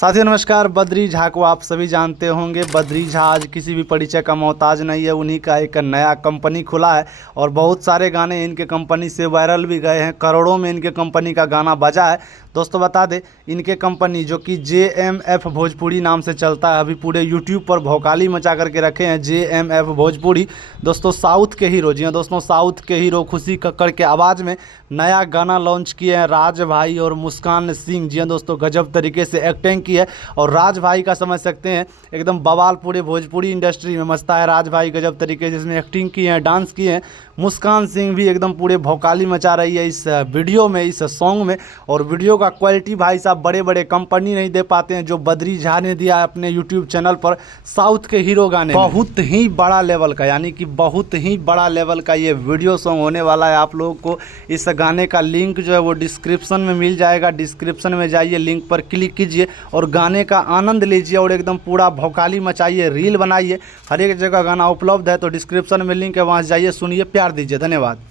साथियों नमस्कार। बद्री झा को आप सभी जानते होंगे। बद्री झा आज किसी भी परिचय का मोहताज नहीं है। उन्हीं का एक नया कंपनी खुला है और बहुत सारे गाने इनके कंपनी से वायरल भी गए हैं। करोड़ों में इनके कंपनी का गाना बजा है। दोस्तों बता दें, इनके कंपनी जो कि JMF भोजपुरी नाम से चलता है, अभी पूरे यूट्यूब पर भौकाली मचा करके रखे हैं JMF भोजपुरी। दोस्तों साउथ के हीरो, जी हाँ दोस्तों, साउथ के हीरो खुशी कक्कड़ के आवाज़ में नया गाना लॉन्च किए हैं राज भाई और मुस्कान सिंह। जी हाँ दोस्तों, गजब तरीके से एक्टिंग की है और राज भाई का समझ सकते हैं एकदम बवाल पूरे भोजपुरी इंडस्ट्री में मचता है। राज भाई गजब तरीके से इसमें एक्टिंग की है, डांस किए हैं। मुस्कान सिंह भी एकदम पूरे भौकाली मचा रही है इस वीडियो में, इस सॉन्ग में। और वीडियो का क्वालिटी भाई साहब बड़े बड़े कंपनी नहीं दे पाते हैं जो बद्री झा ने दिया है अपने यूट्यूब चैनल पर। साउथ के हीरो गाने बहुत ही बड़ा लेवल का, यानी कि बहुत ही बड़ा लेवल का ये वीडियो सॉन्ग होने वाला है। आप लोगों को इस गाने का लिंक जो है वो डिस्क्रिप्शन में मिल जाएगा। डिस्क्रिप्शन में जाइए, लिंक पर क्लिक कीजिए और गाने का आनंद लीजिए और एकदम पूरा भौकाली मचाइए, रील बनाइए। हर एक जगह गाना उपलब्ध है, तो डिस्क्रिप्शन में लिंक है, वहाँ जाइए, सुनिए, प्यार दीजिए। धन्यवाद।